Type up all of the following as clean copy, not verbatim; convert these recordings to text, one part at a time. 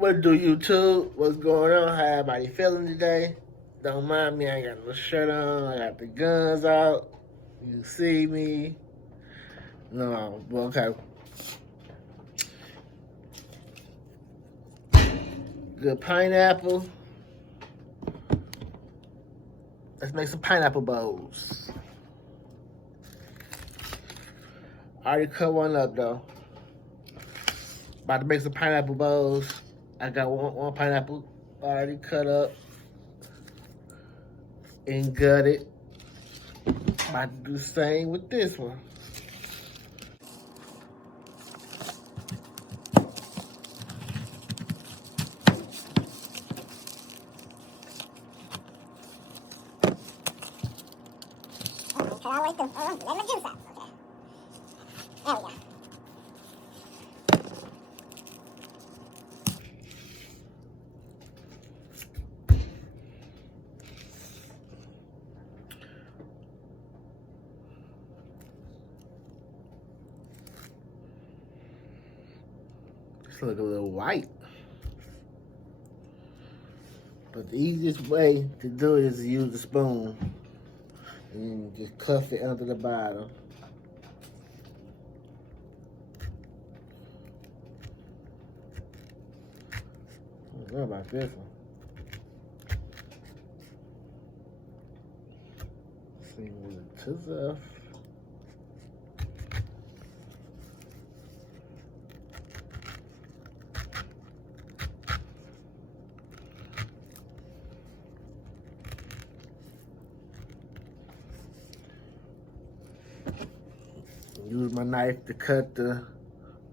What do YouTube? What's going on? How everybody feeling today? Don't mind me, I ain't got no shirt on. I got the guns out. You see me? No, okay. Good pineapple. Let's make some pineapple bowls. I already cut one up though. About to make some pineapple bowls. I got one pineapple already cut up and gutted. About to do the same with this one. Cut all the way through. Let my juice out. Okay. There we go. This look a little white. But the easiest way to do it is to use the spoon. And just cuff it under the bottom. I don't know about this one. See, was it too tough? Use my knife to cut the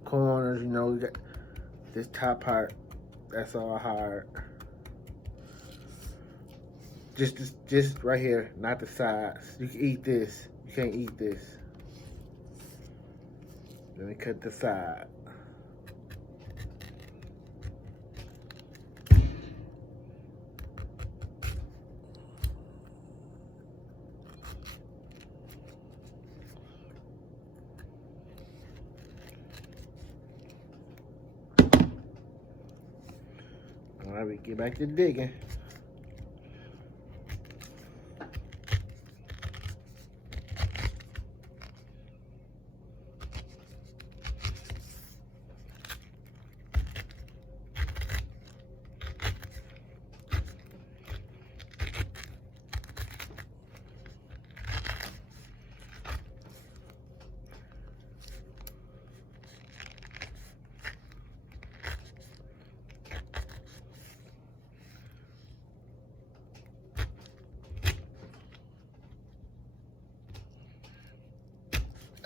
corners, you know, this top part, that's all hard. Just right here, not the sides. You can eat this, you can't eat this. Let me cut the side. All right, we get back to digging.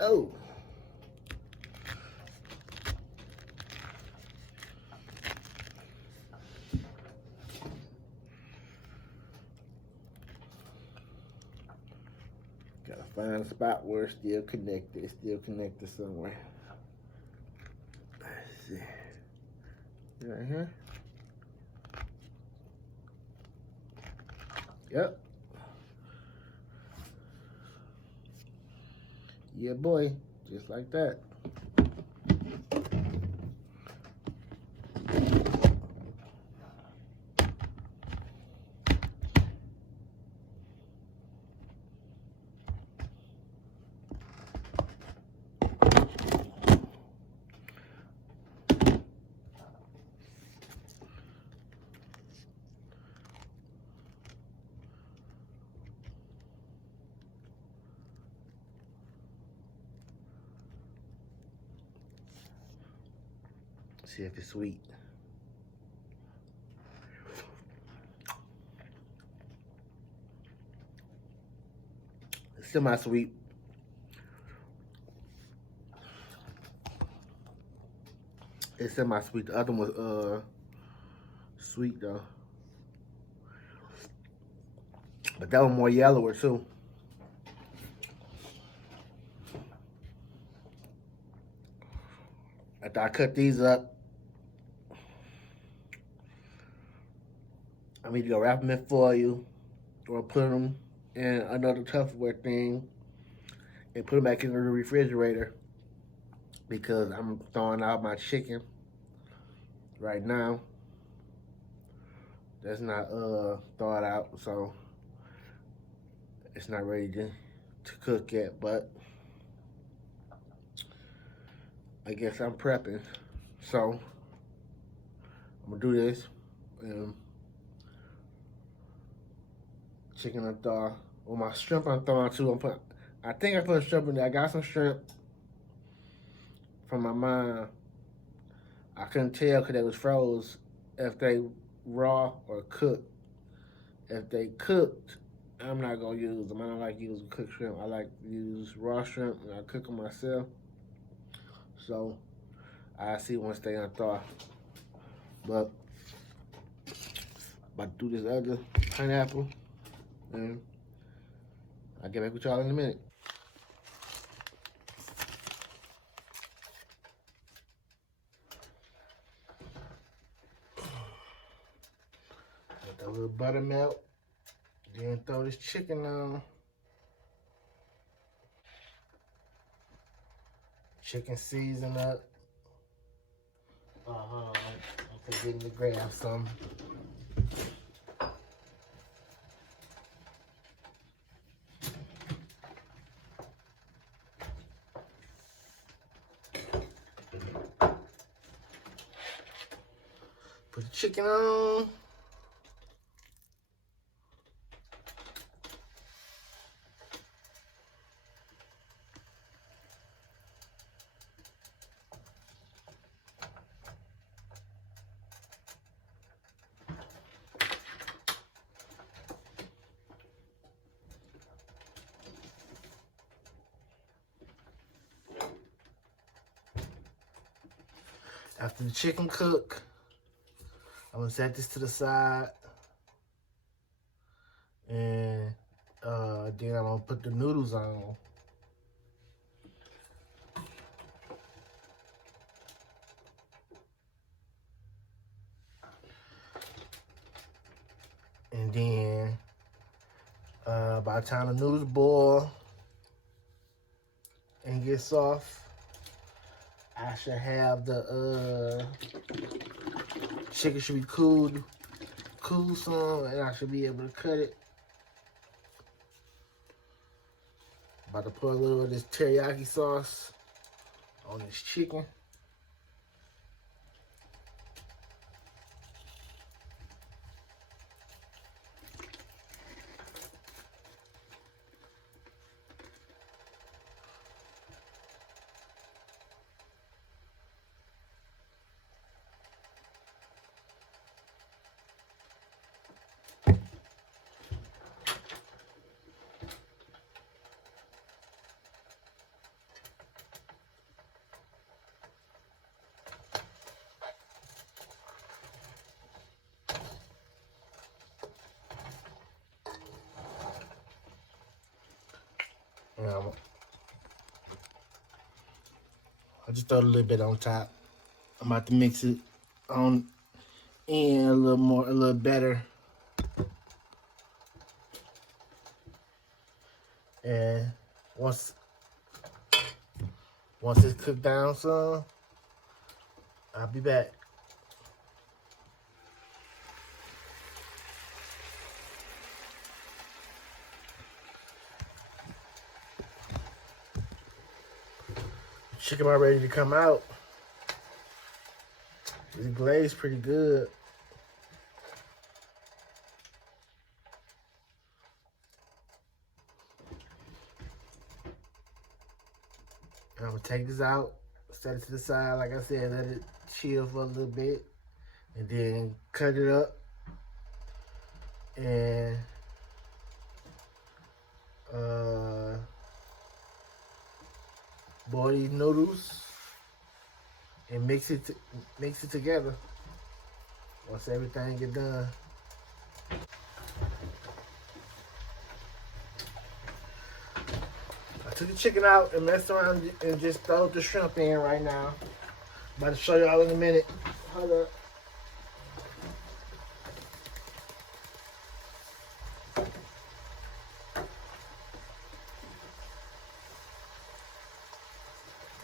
Oh. Gotta find a spot where it's still connected. It's still connected somewhere. Let's see. Right here. Yep. Yeah, boy. Just like that. See if it's sweet. It's semi-sweet. It's semi-sweet. The other one was sweet though. But that one more yellower too. After I cut these up, I'm either gonna wrap them in foil or put them in another Tupperware thing and put them back in the refrigerator because I'm throwing out my chicken right now. that's not thawed out, so it's not ready to cook yet. But I guess I'm prepping, so I'm gonna do this. Chicken I thaw. Well, my shrimp I'm thawing too. I think I put shrimp in there. I got some shrimp from my mom. I couldn't tell because they was froze if they raw or cooked. If they cooked, I'm not gonna use them. I don't like using cooked shrimp. I like to use raw shrimp and I cook them myself. So I see once they unthaw. But about to do this other pineapple, and I'll get back with y'all in a minute. Let that little butter melt. Then throw this chicken on. Chicken season up. I'm forgetting to grab some. Put the chicken on. After the chicken cook, I'm gonna set this to the side, and then I'm gonna put the noodles on. And then by the time the noodles boil and get soft, I should have the chicken should be cool some, and I should be able to cut it. About to put a little of this teriyaki sauce on this chicken. I just throw a little bit on top. I'm about to mix it on in a little better. And once it's cooked down some, I'll be back. Chicken about ready to come out. It's glazed pretty good. And I'm gonna take this out, set it to the side, like I said, let it chill for a little bit, and then cut it up and boil these noodles and mix it together once everything get done. I took the chicken out and messed around and just throw the shrimp in right now. About to show y'all in a minute. Hold up.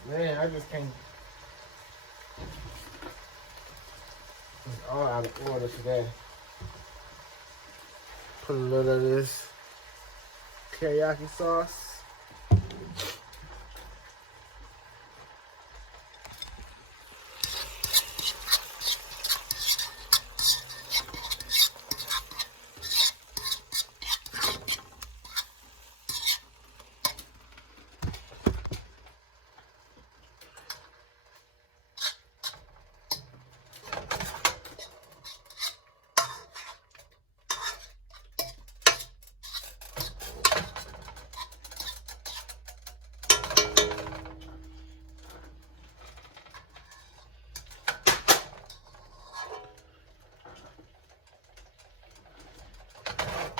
Man, I just can't. It's all out of order today. Put a little of this teriyaki sauce.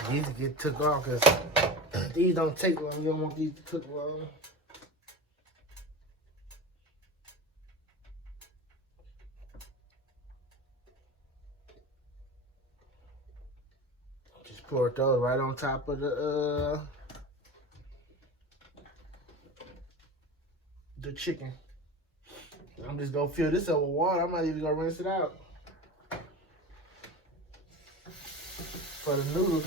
These get took off because these don't take long. You don't want these to cook long. Just pour those right on top of the chicken. I'm just gonna fill this up with water. I'm not even gonna rinse it out. For the noodles.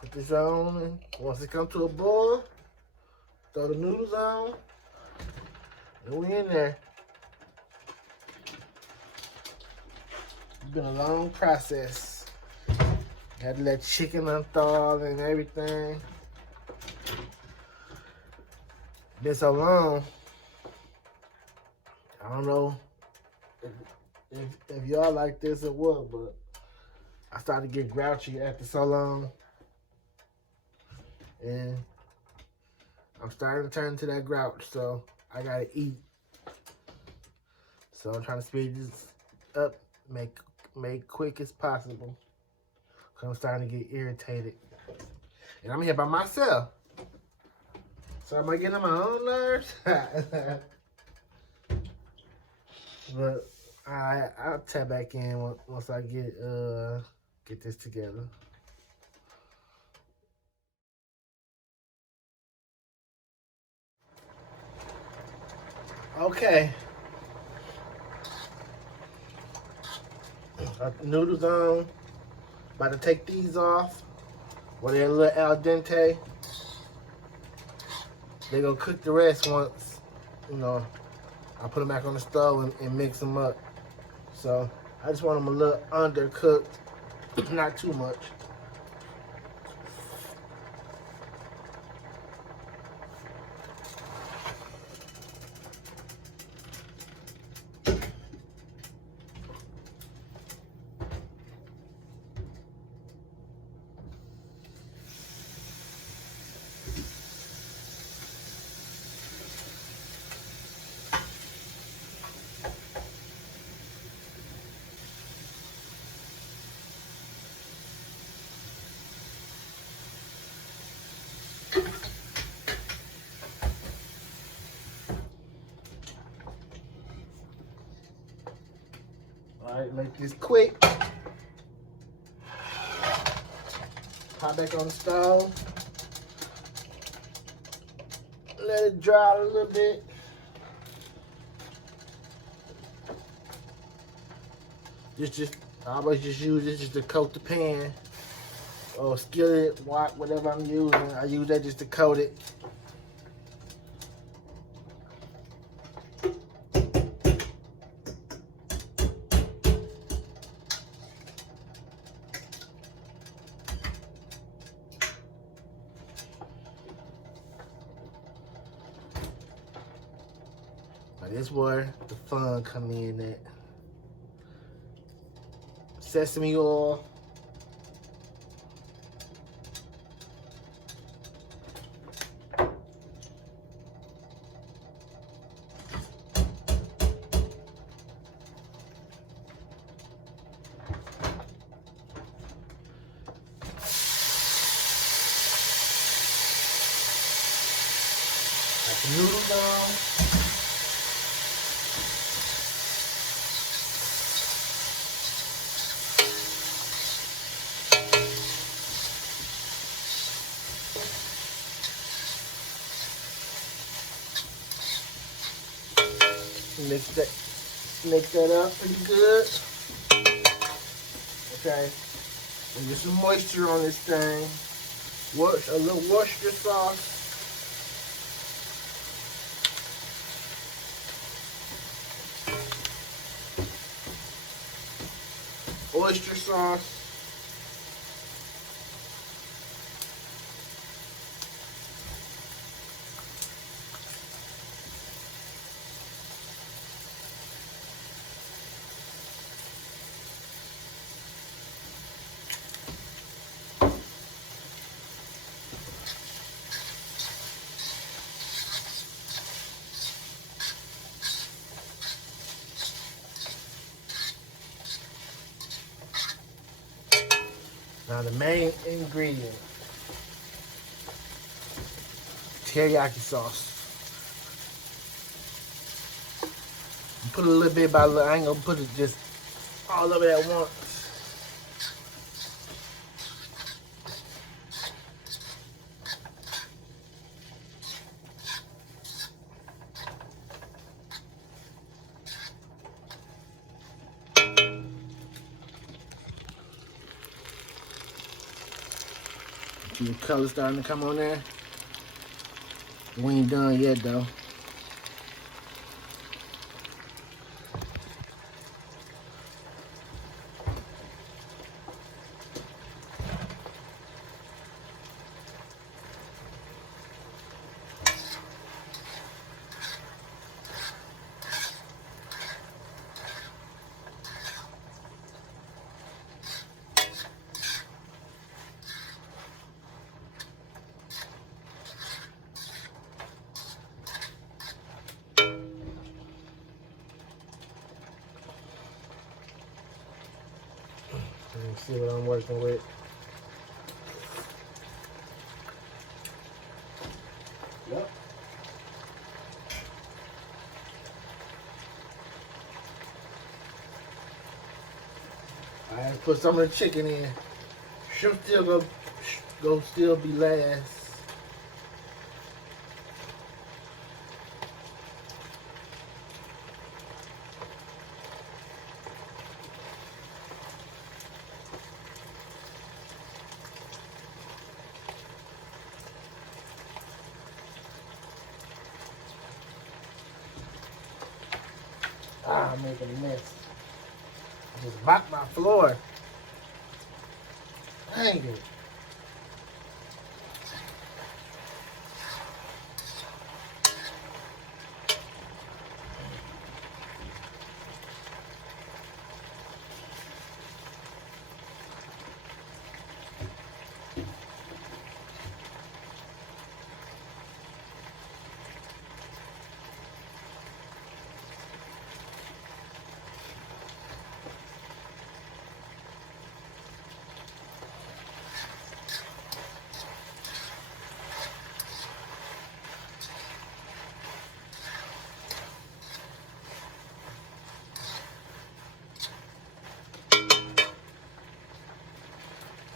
Put this on, and once it comes to a boil, throw the noodles on, and we in there. It's been a long process. Had to let chicken unthaw and everything. Been so long. I don't know if y'all like this or what, but I started to get grouchy after so long. And I'm starting to turn into that grouch, so I gotta eat. So I'm trying to speed this up, make quick as possible. Cause I'm starting to get irritated. And I'm here by myself. So am I getting on my own nerves? But I'll tap back in once I get this together. Okay. Got the noodles on. About to take these off. When they're a little al dente. They're gonna cook the rest once, I put them back on the stove and mix them up. So I just want them a little undercooked, not too much. All right, make this quick. Pop back on the stove. Let it dry a little bit. I always just use this just to coat the pan or skillet, whatever I'm using. I use that just to coat it. But this where the fun come in at. Sesame oil. Got the noodles on. Mix that up pretty good. Okay. And get some moisture on this thing. A little Worcester sauce. Oyster sauce. Now the main ingredient, teriyaki sauce. Put a little bit by little. I ain't gonna put it just all of it at once. See the color starting to come on there? We ain't done yet though. Let me see what I'm working with. Yep. I have to put some of the chicken in. Shrimp still go still be last. Ah, I'm making a mess. I just mopped my floor. Dang it.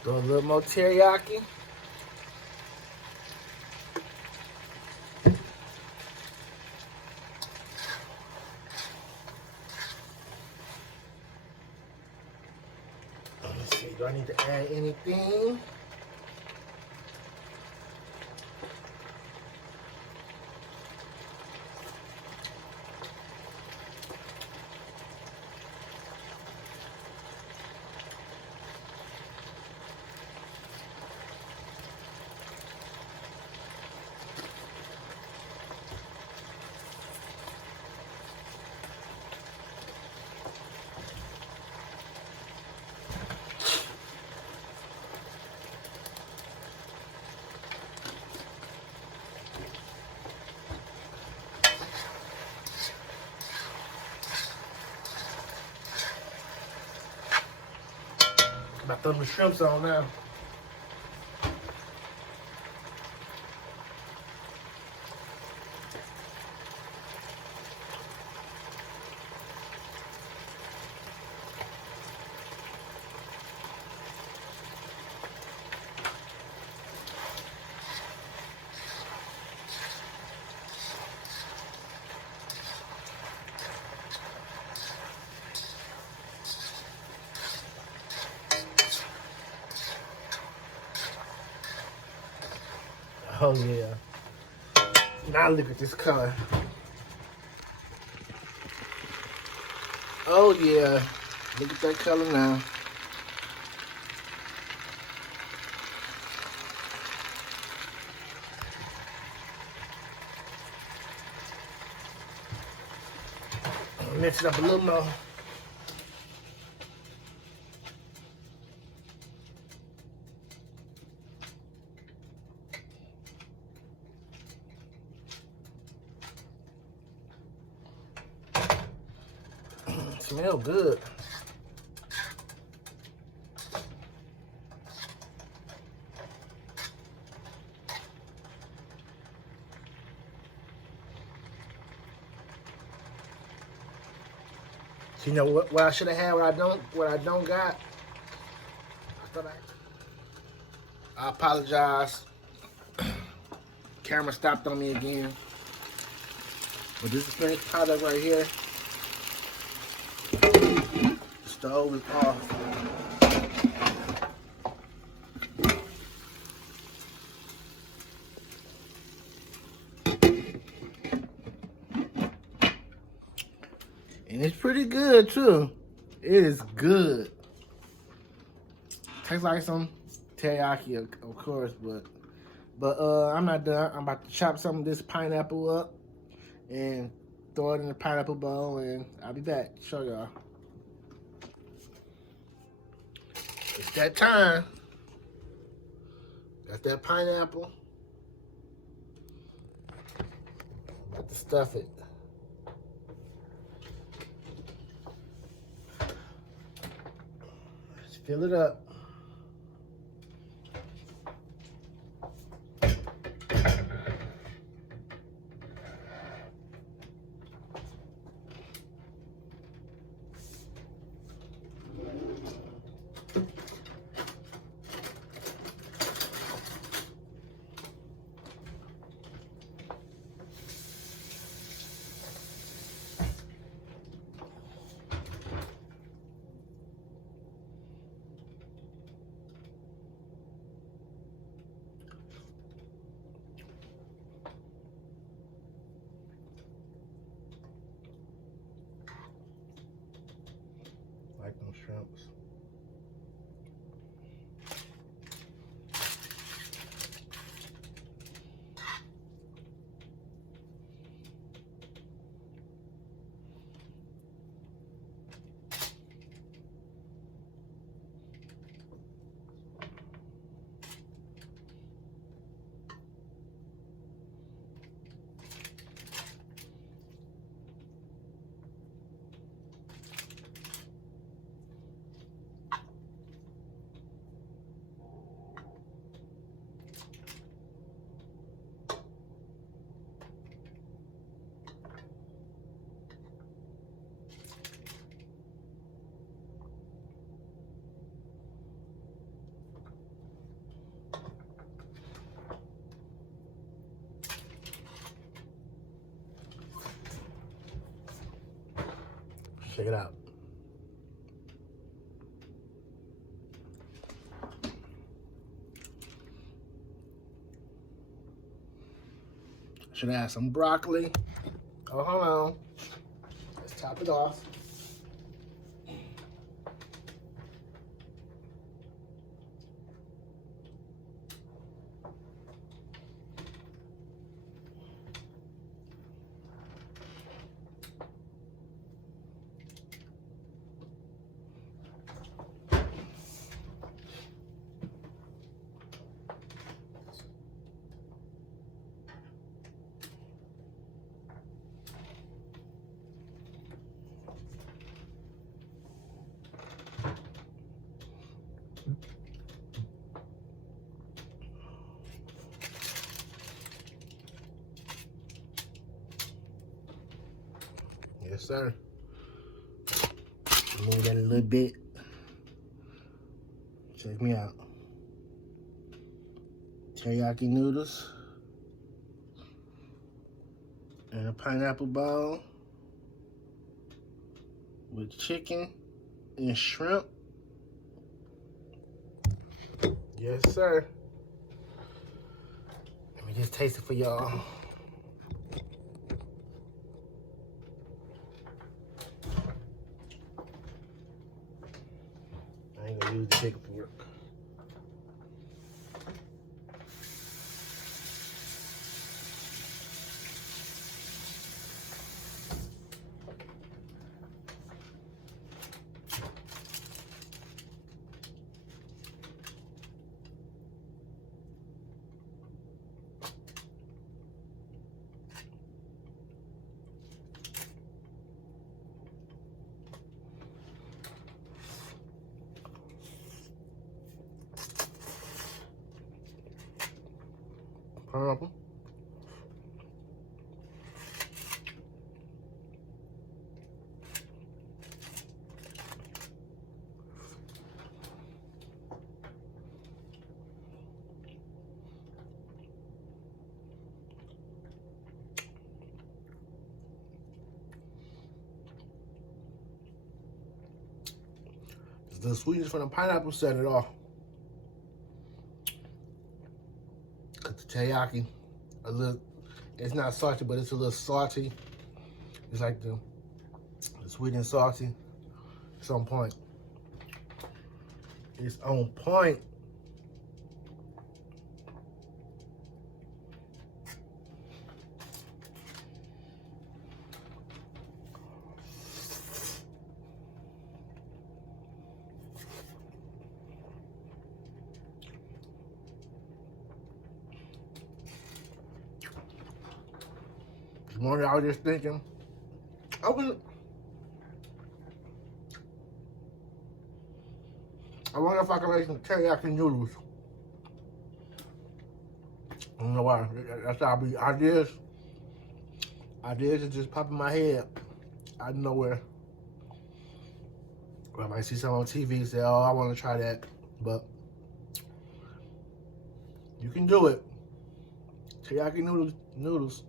Throw a little more teriyaki. Let me see, do I need to add anything? About to throw the shrimps on now. Oh yeah. Now look at this color. Oh yeah. Look at that color now. Mix it up a little more. Smell good. You know what I should have had, what I don't got? I apologize. Camera stopped on me again. But this is finished product right here. Stove is off. And it's pretty good too. It is good. Tastes like some teriyaki, of course, but I'm not done. I'm about to chop some of this pineapple up and throw it in the pineapple bowl, and I'll be back to show y'all. It's that time. Got that pineapple. About to stuff it. Let's fill it up. Like them shrimps. Check it out. Should add some broccoli. Oh, hold on. Let's top it off. Yes, sir. Move that a little bit. Check me out. Teriyaki noodles. And a pineapple bowl with chicken and shrimp. Yes, sir. Let me me just taste it for y'all. I ain't gonna use the big fork. Pineapple. The sweetness from the pineapple set it off. Cause the teriyaki, it's not salty, but it's a little salty. It's like the sweet and salty. It's on point. It's on point. This morning I was just thinking, I wonder if I could make some teriyaki noodles. I don't know why. That's how I be. Ideas are just pop in my head out of nowhere. Or I might see something on TV and say, oh, I want to try that. But you can do it. Teriyaki noodles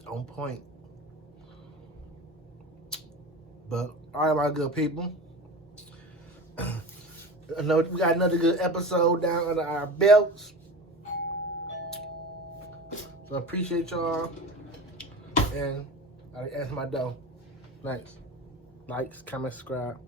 is on point. But all right, my good people. I know we got another good episode down under our belts. So I appreciate y'all. And I answer my dough. Thanks. Likes, comment, subscribe.